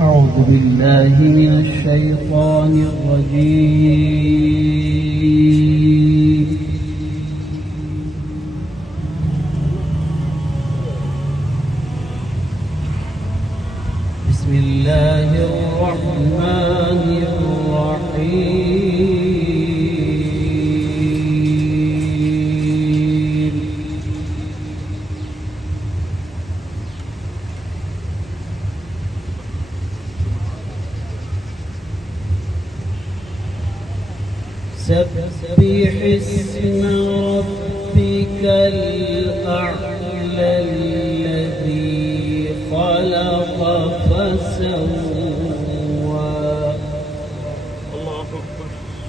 أعوذ بالله من الشيطان الرجيم. بسم الله الرحمن الرحيم. سبح اسم ربك الأعلى الذي خلق فسوى. الله أكبر.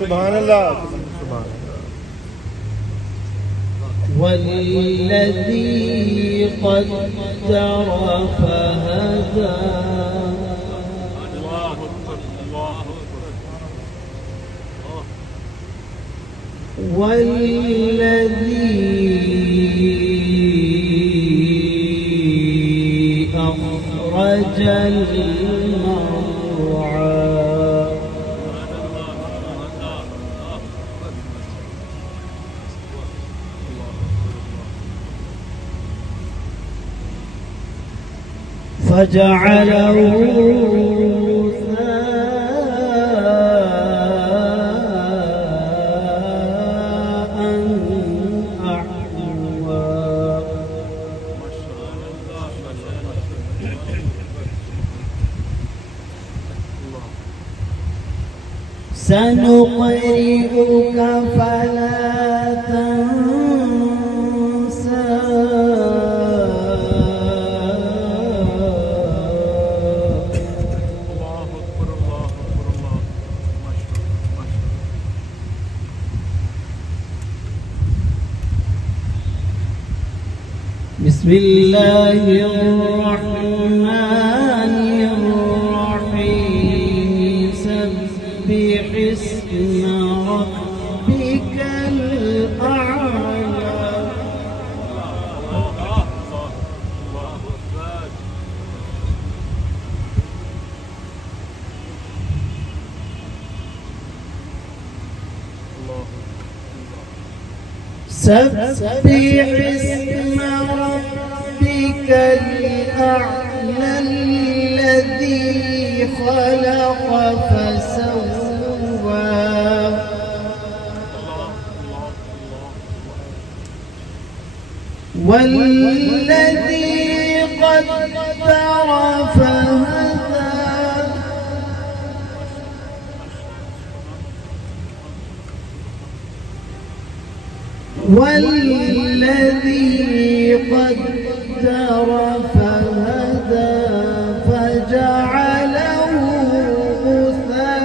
سبحان الله. والذي قدر فهدى. الله أكبر. الله أكبر. والذي أخرج المرعى. فجعله سنقرئك فلا تنسى. الله أكبر. الله أكبر. الله ما شاء الله. بسم الله الرحمن الرحيم. سبح اسم ربك الأعلى. سبح اسم ربك الأعلى الذي خلق فسوى. والذي قدر فهدى. والذي قدر فهدى فجعله غثاء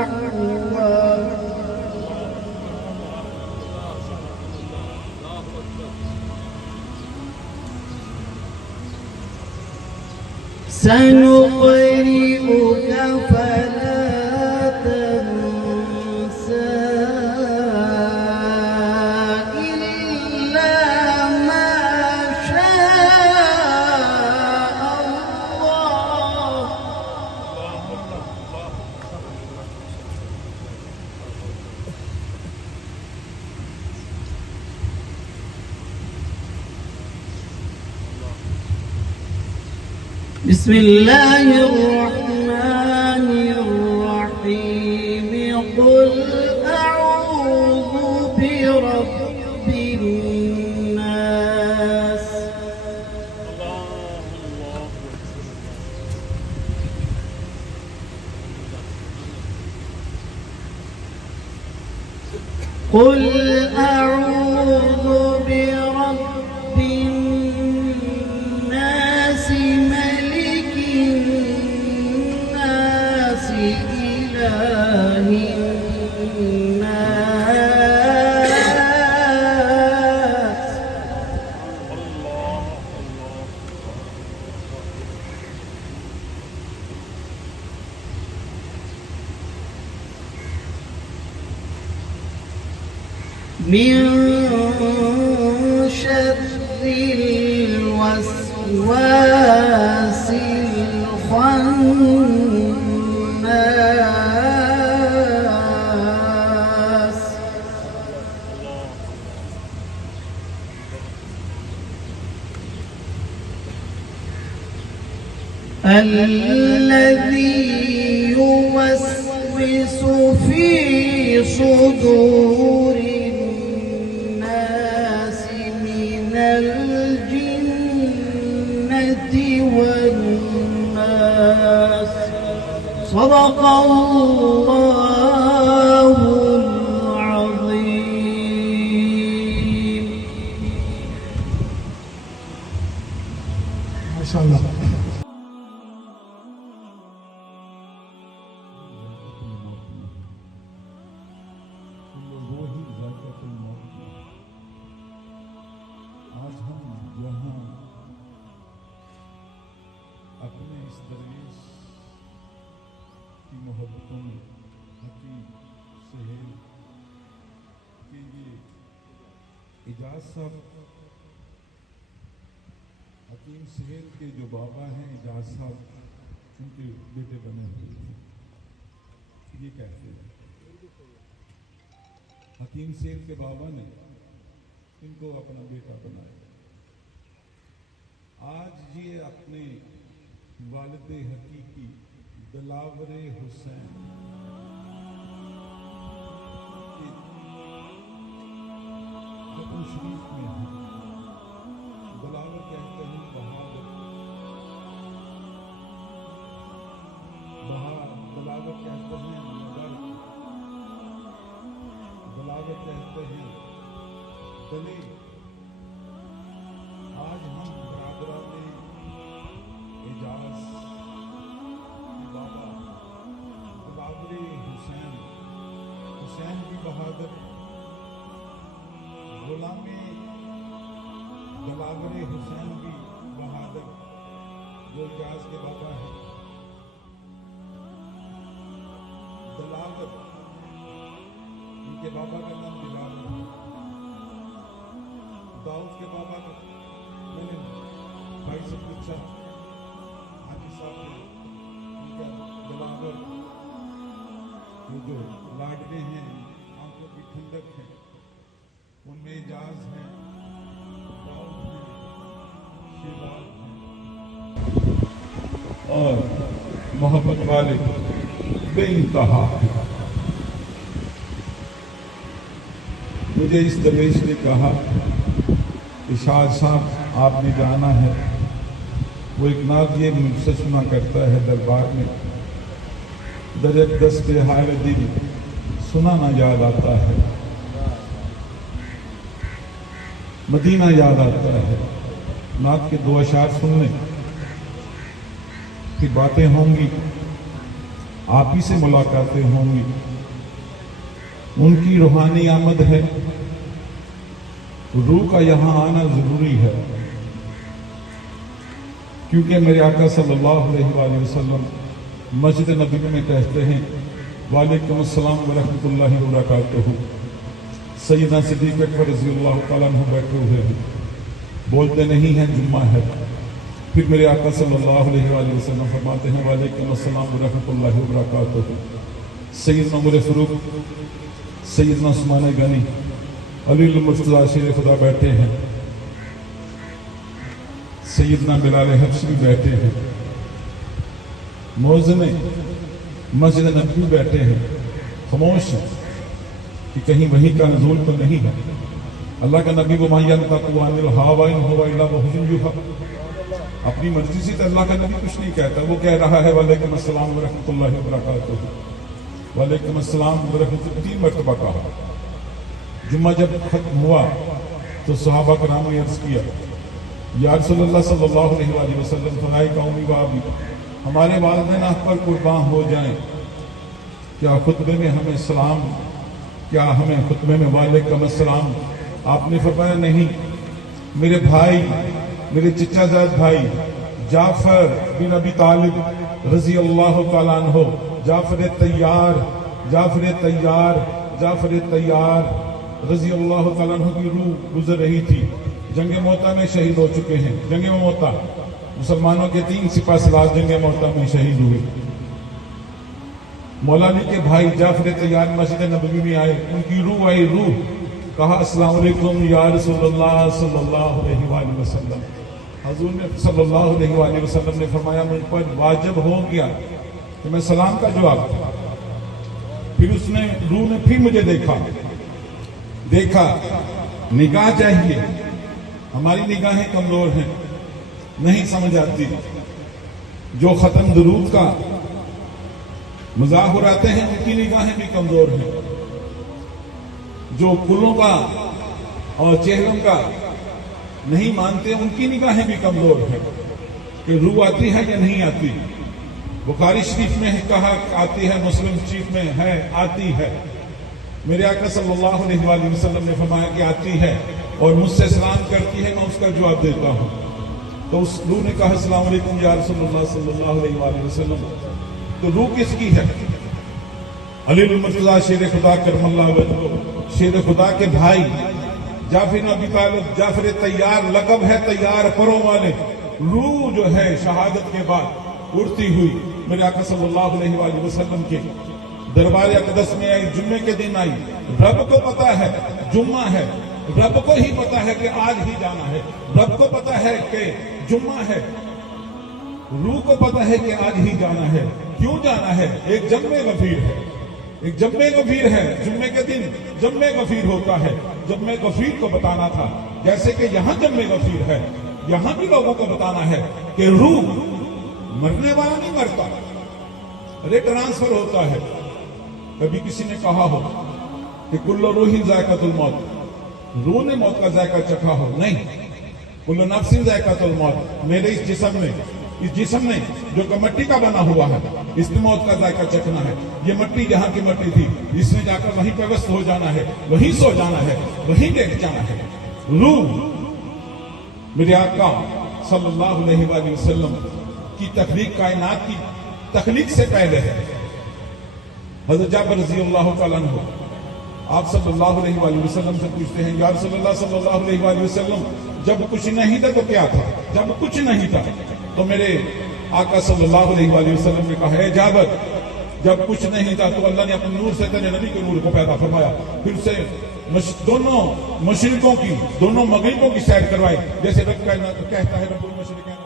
أحوى. سنقرئك فلا تنسى إلا ما شاء الله. بسم الله الرحمن الرحيم. قل أعوذ برب الناس. قل أعوذ برب الناس ملك الناس إله الناس من شر الوسواس الخناس الذي يوسوس في صدور الناس من الجنة والناس صدق الله العظيم. ما شاء الله. آج ہم یہاں اپنے اس درویش کی محبتوں میں حکیم سہیل کے یہ اجاز صاحب حکیم سہیل کے جو بابا ہیں اجاز صاحب ان کے بیٹے بنے ہوئے تھے. یہ کہتے ہیں حکیم سہیل کے بابا نے ان کو اپنا بیٹا بنایا. آج یہ اپنے والد حقیقی دلاور حسین کے ختم شریف میں ہیں. دلاور کہتے ہیں بہادر، دلاور کہتے ہیں مگر، دلاور کہتے ہیں دلیل. آج ہم برادران اجاز کے بابا دلاور حسین بھی بہادر، غلام دلاور حسین بھی بہادر جو اجاز کے بابا ہیں. دلاور ان کے بابا کا نام دلاور ہے. داؤد کے بابا کا میں نے بھائی سے پوچھا، حاجی صاحب نے ان کا دلاور جو لاڈلے ہیں، آنکھوں کی ٹھنڈک ہے، ان میں اجاز ہیں، داؤد ہیں، شیباب ہیں اور محبت والے بے انتہا. مجھے اس درویش نے کہا اشاد صاحب آپ نے جانا ہے. وہ ایک نعت یہ مجھ سے سنا کرتا ہے دربار میں، درد دست حال دل سنا نہ یاد آتا ہے، مدینہ یاد آتا ہے. نعت کے دو اشعار سن لیں، پھر باتیں ہوں گی، آپ ہی سے ملاقاتیں ہوں گی. ان کی روحانی آمد ہے، روح کا یہاں آنا ضروری ہے، کیونکہ میرے آقا صلی اللہ علیہ وآلہ وسلم مسجد نبوی میں کہتے ہیں وعلیکم السلام ورحمۃ اللہ وبرکاتہ. سیدنا صدیق اکبر رضی اللہ تعالیٰ عنہ بیٹھے ہوئے ہیں، بولتے نہیں ہیں جمعہ ہے. پھر میرے آقا صلی اللہ علیہ وآلہ وسلم فرماتے ہیں وعلیکم السلام ورحمۃ اللہ وبرکاتہ. سیدنا عمر فاروق، سیدنا عثمان غنی، علی المرتضیٰ شیر خدا بیٹھے ہیں، سیدنا بلال حبشی بھی بیٹھے ہیں، مؤذن مسجد نبوی بیٹھے ہیں، خاموش ہیں کہ کہیں وہی کا نزول تو نہیں ہے. اللہ کا نبی وَمَا يَنْطِقُ عَنِ الْهَوَىٰ إِنْ هُوَ إِلَّا وَحْيٌ يُوحَىٰ. اپنی مرضی سے تو اللہ کا نبی کچھ نہیں کہتا، وہ کہہ رہا ہے وعلیکم السلام ورحمۃ اللہ وبرکاتہ. وعلیکم السلام ورحمۃ اللہ 3 مرتبہ کہا. جمعہ جب ختم ہوا تو صحابہ کرام نے عرض کیا یا رسول اللہ صلی اللہ علیہ وآلہ وسلم فنائی قومی و آبی، ہمارے والدین آپ پر قربان ہو جائیں، کیا خطبے میں ہمیں سلام، کیا ہمیں خطبے میں وعلیکم السلام؟ آپ نے فرمایا نہیں، میرے بھائی، میرے چچا زاد بھائی جعفر بن ابی طالب رضی اللہ تعالیٰ عنہ، جعفر تیار، جعفر تیار، جعفر تیار، رضی اللہ تعالیٰ عنہ کی روح گزر رہی تھی. جنگ موتا میں شہید ہو چکے ہیں. جنگ موتا مسلمانوں کے 3 سپاہ سالار جنگ موتا میں شہید ہوئے. مولا علی کے بھائی جعفر طیار مسجد نبوی میں آئے. ان کی روح آئی. روح کہا السلام علیکم یا رسول اللہ صلی اللہ علیہ وآلہ وسلم. حضور نے صلی اللہ علیہ وآلہ وسلم نے فرمایا مجھ پر واجب ہو گیا کہ میں سلام کا جواب دوں. پھر اس نے روح نے پھر مجھے دیکھا. نگاہ چاہیے. ہماری نگاہیں کمزور ہیں, نہیں سمجھ آتی. جو ختم درود کا مذاق اڑاتے ہیں ان کی نگاہیں بھی کمزور ہیں. جو کلوں کا اور چہروں کا نہیں مانتے ان کی نگاہیں بھی کمزور ہیں کہ روح آتی ہے یا نہیں آتی. بخاری شریف میں کہا آتی ہے, مسلم شریف میں ہے آتی ہے. میرے آقا صلی اللہ علیہ وآلہ وسلم نے فرمایا کہ آتی ہے اور مجھ سے سلام کرتی ہے, میں اس کا جواب دیتا ہوں. تو اس روح نے کہا السلام علیکم یا رسول اللہ صلی اللہ علیہ وآلہ وسلم. تو روح کس کی ہے؟ علی المرتضیٰ شیر خدا کرم اللہ وجہہ, شیر خدا کے بھائی جعفر بن ابی طالب. جعفر طیار لقب ہے طیار پروں والے. روح جو ہے شہادت کے بعد اڑتی ہوئی میرے آقا صلی اللہ علیہ وآلہ وسلم کے دربار اقدس میں آئی. جمعے کے دن آئی. رب کو پتا ہے جمعہ ہے, رب کو ہی پتا ہے کہ آج ہی جانا ہے, رب کو پتا ہے کہ جمعہ ہے, روح کو پتا ہے کہ آج ہی جانا ہے. کیوں جانا ہے؟ ایک جمع غفیر ہے, ایک جمع غفیر ہے. جمعے کے دن جمع غفیر ہوتا ہے. جمع غفیر کو بتانا تھا جیسے کہ یہاں جمع غفیر ہے, یہاں بھی لوگوں کو بتانا ہے کہ روح مرنے والا نہیں مرتا, ارے ٹرانسفر ہوتا ہے. کبھی کسی نے کہا ہو کہ کل روح ذائقۃ الموت, روح نے موت کا ذائقہ چکھا ہو, نہیں. کل نفس ذائقۃ الموت, میرے اس جسم میں جو کہ مٹی کا بنا ہوا ہے اس نے موت کا ذائقہ چکھنا ہے. یہ مٹی جہاں کی مٹی تھی, اس نے جا کر وہیں پیوست ہو جانا ہے, وہیں سو جانا ہے, وہیں دیکھ جانا ہے. روح میرے آقا صلی اللہ علیہ وآلہ وسلم کی تخلیق کائنات کی تخلیق سے پہلے ہے. حضرت جابر رضی اللہ تعالیٰ عنہ آپ صلی اللہ علیہ وآلہ وسلم سے پوچھتے ہیں یا رسول اللہ صلی اللہ علیہ وآلہ وسلم جب کچھ نہیں تھا تو کیا تھا؟ جب کچھ نہیں تھا تو میرے آقا صلی اللہ علیہ وآلہ وسلم نے کہا اے جابر جب کچھ نہیں تھا تو اللہ نے اپنے نور سے تیرے نبی کے نور کو پیدا فرمایا, پھر سے دونوں مشرقوں کی دونوں مغربوں کی سیر کروائی. جیسے رب کہتا ہے رب المشرقین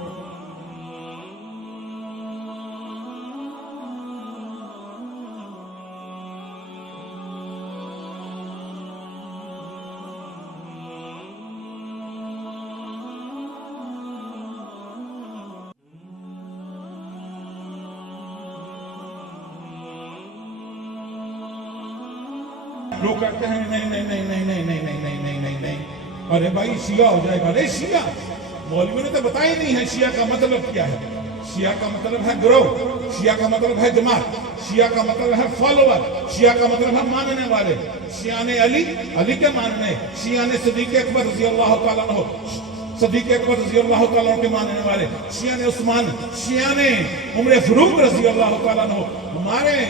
لوگ کہتے ہیں نہیں نہیں نہیں نہیں نہیں نہیں نہیں نہیں نہیں نہیں نہیں ارے بھائی شیعہ ہو جائے گا. ارے شیعہ مولوی نے تو بتایا نہیں ہے شیعہ کا مطلب کیا ہے. شیعہ کا مطلب ہے گروہ, شیعہ کا مطلب ہے جماعت, شیعہ کا مطلب ہے فالوور, شیعہ کا مطلب ہے ماننے والے. شیعہ نے علی کے ماننے, شیعہ نے صدیق اکبر رضی اللہ تعالیٰ عنہ, صدیق اکبر رضی اللہ تعالیٰ عنہ کے ماننے والے, شیعہ نے عثمان, شیعہ نے عمر فاروق رضی اللہ تعالیٰ عنہ. ہمارے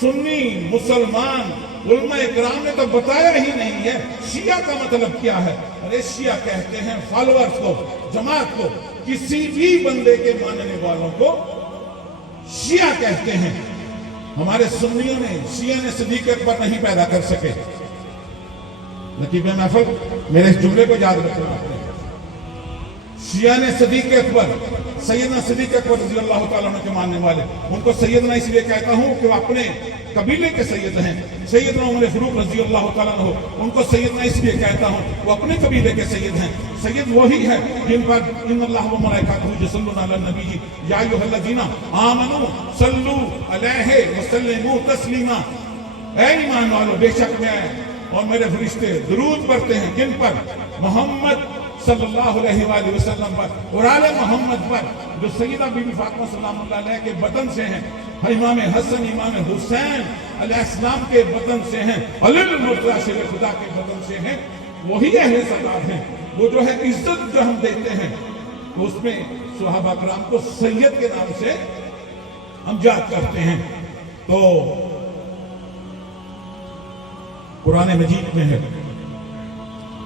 سنی مسلمان علماء اکرام نے تو بتایا ہی نہیں ہے شیعہ کا مطلب کیا ہے. ارے شیعہ کہتے ہیں فالوورز کو, جماعت کو, کسی بھی بندے کے ماننے والوں کو شیعہ کہتے ہیں. ہمارے سنیوں نے شیعہ نے صدیق اکبر نہیں پیدا کر سکے. نقیب محفل میرے اس جملے کو یاد رکھنا آپ نے. شیعہ نے صدیق اکبر, سیدنا صدیق اکبر رضی اللہ تعالیٰ عنہ کے ماننے والے, ان کو سیدنا اس لیے کہتا ہوں کہ وہ اپنے قبیلے کے سید ہیں. سیدنا عمر فاروق رضی اللہ تعالیٰ عنہ, ان کو سیدنا اس لیے کہتا ہوں وہ اپنے قبیلے کے سید ہیں. سید وہی ہے جن پر ان اللہ و ملائکاتہ یصلون علی النبی یا ایھا الذین آمنوا صلوا علیہ وسلموا تسلیما. اے ایمان والو بے شک میں اور میرے فرشتے درود پڑھتے ہیں جن پر محمد صلی اللہ علیہ وآلہ وسلم پر اور آل محمد پر جو سیدہ بی بی فاطمہ سلام اللہ علیہ کے بدن سے ہیں, امام حسن امام حسین علیہ السلام کے بدن سے ہیں, علی المرتضیٰ شیر خدا کے بدن سے ہیں. وہی اہل سردار ہیں. وہ جو ہے عزت جو ہم دیتے ہیں اس میں صحابہ کرام کو سید کے نام سے ہم یاد کرتے ہیں. تو قرآن مجید میں ہے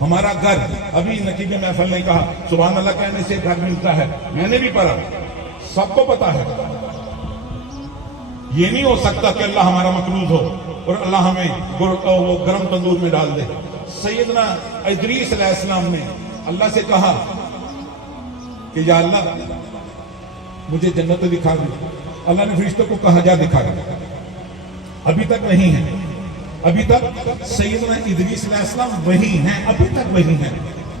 ہمارا گھر، ابھی نقیب محفل نے کہا سبحان اللہ کہنے سے گھر ملتا ہے، میں نے بھی پڑھا، سب کو پتا ہے۔ یہ نہیں ہو سکتا کہ اللہ ہمارا مقروض ہو اور اللہ ہمیں وہ گرم تندور میں ڈال دے۔ سیدنا ادریس علیہ السلام نے اللہ سے کہا کہ یا اللہ مجھے جنت دکھا دے۔ اللہ نے فرشتوں کو کہا جا دکھا دے، ابھی تک نہیں ہے، ابھی تک سیدنا ادریس علیہ السلام وہی ہیں، ابھی تک وہی ہیں۔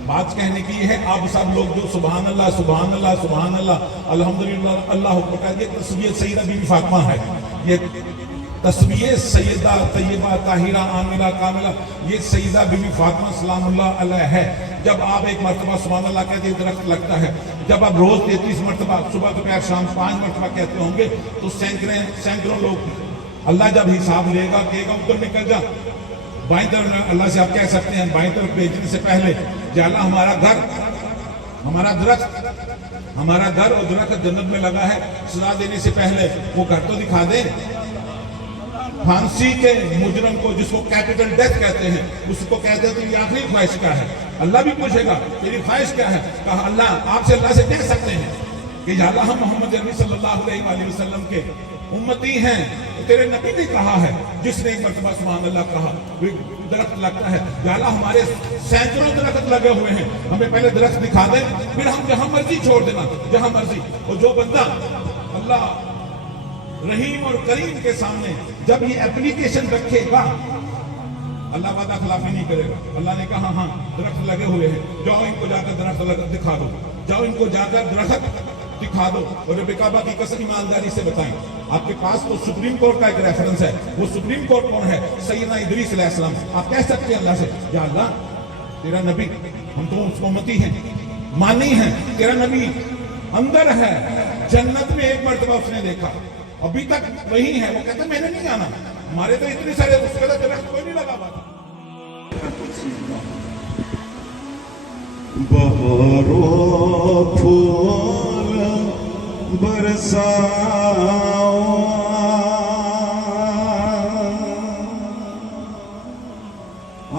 بات کہنے کی یہ ہے آپ سب لوگ جو سبحان اللہ سبحان اللہ سبحان اللہ الحمدللہ اللہ اکبر، یہ تسبیح سیدہ بی بی فاطمہ ہے، یہ تسبیح سیدہ طیبہ طاہرہ عامرہ کاملہ یہ سیدہ بی بی فاطمہ سلام اللہ علیہ ہے۔ جب آپ ایک مرتبہ سبحان اللہ کہتے ہیں درخت لگتا ہے، جب آپ روز 33 مرتبہ صبح دوپہر شام 5 مرتبہ کہتے ہوں گے تو سینکڑوں لوگ اللہ جب حساب لے گا کہے گا ادھر نکل جا، بائیں طرف اللہ سے آپ کہہ سکتے ہیں بائیں طرف بھیجنے سے پہلے کہ اللہ ہمارا گھر ہمارا گھر اور درخت جنت میں لگا ہے، سزا دینے سے پہلے وہ گھر تو دکھا دیں۔ پھانسی کے مجرم کو جس کو کیپٹل ڈیتھ کہتے ہیں اس کو کہتے ہیں تو یہ آخری خواہش کیا ہے؟ اللہ بھی پوچھے گا تیری خواہش کیا ہے؟ کہا اللہ آپ سے اللہ سے کہہ سکتے ہیں کہ یا اللہ ہم محمد عربی صلی اللہ علیہ وآلہ وسلم کے امتی ہیں، تیرے نبی نے کہا ہے جس نے ایک مرتبہ سبحان اللہ کہا درخت لگتا ہے، یا اللہ ہمارے سینکڑوں درخت لگے ہوئے ہیں، ہمیں پہلے درخت دکھا دیں پھر ہم جہاں مرضی چھوڑ دینا، جہاں مرضی۔ اور جو بندہ اللہ رحیم اور کریم کے سامنے جب یہ اپلیکیشن رکھے گا اللہ وعدہ خلافی نہیں کرے گا۔ اللہ نے کہا ہاں درخت لگے ہوئے ہیں، جاؤ ان کو جا کر درخت دکھا دو، جاؤ ان کو جا کر درخت دکھا دو۔ اور رب کعبہ کی قسم ایمانداری سے بتائیں آپ کے پاس تو سپریم کورٹ کا ایک ریفرنس ہے، وہ سپریم کورٹ کون ہے؟ سیدنا ادریس علیہ السلام۔ آپ کہہ سکتے ہیں اللہ سے یا اللہ تیرا نبی ہم تو اس امتی ہیں مانی ہیں، تیرا نبی اندر ہے جنت میں، ایک مرتبہ اس نے دیکھا ابھی تک وہی ہے، وہ کہتا میں نے نہیں آنا، ہمارے تو اتنے سارے اس کے درخت کوئی نہیں لگا ہوا تھا۔ بہاروں پھول برساؤ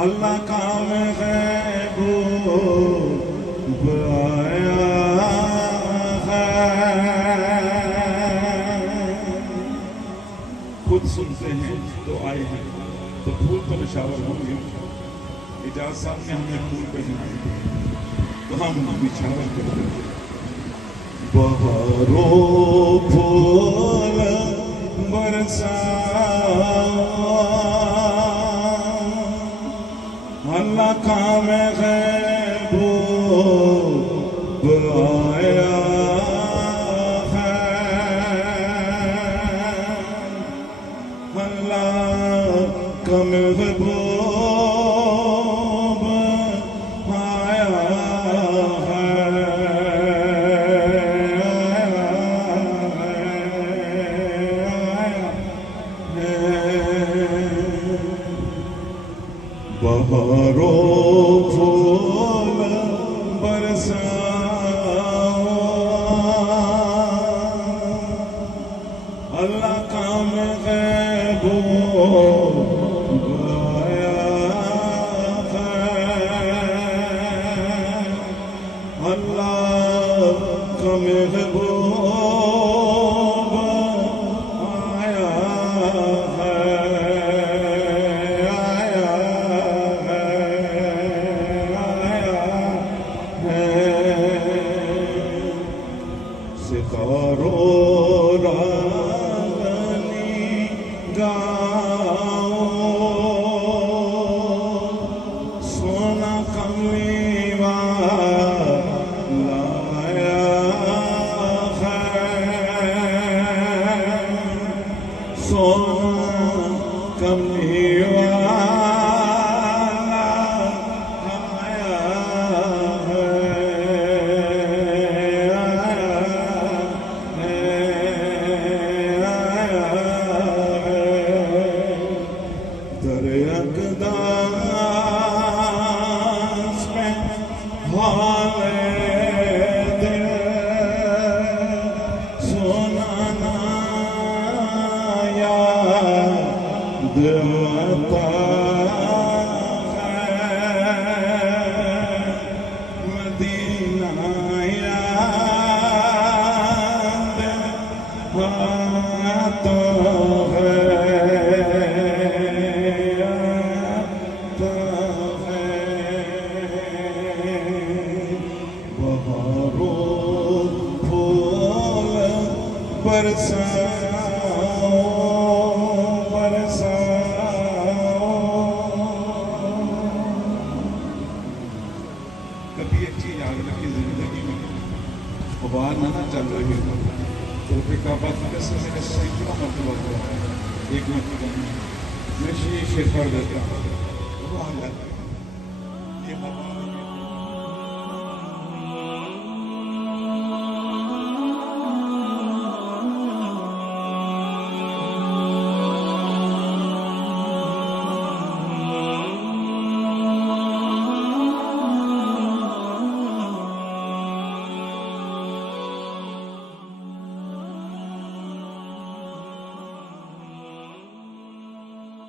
اللہ کام غیب برایا خود سنتے ہیں تو آئے ہیں تو پھول تو نشاور ہوں گے، اجاز صاحب نے ہمیں پھول پہ جنائے تو ہم نشاور کرتے ہیں۔ بہاروں پھول برساؤ اللہ کام غیب برایا کم محبوب آیا ہے، بہاروں پھول برساؤ اللہ کام غیب آتا ہے آتا ہے بہاروں پھول برساؤ کبھی ایک چیز یاد رکھی زندگی میں غبار نہ چل رہی ہو تو کعبہ کی قسم میں نے سینکڑوں مرتبہ ہوا ہے ایک مرتبہ میں یہ شعر پڑھ دیتا ہوں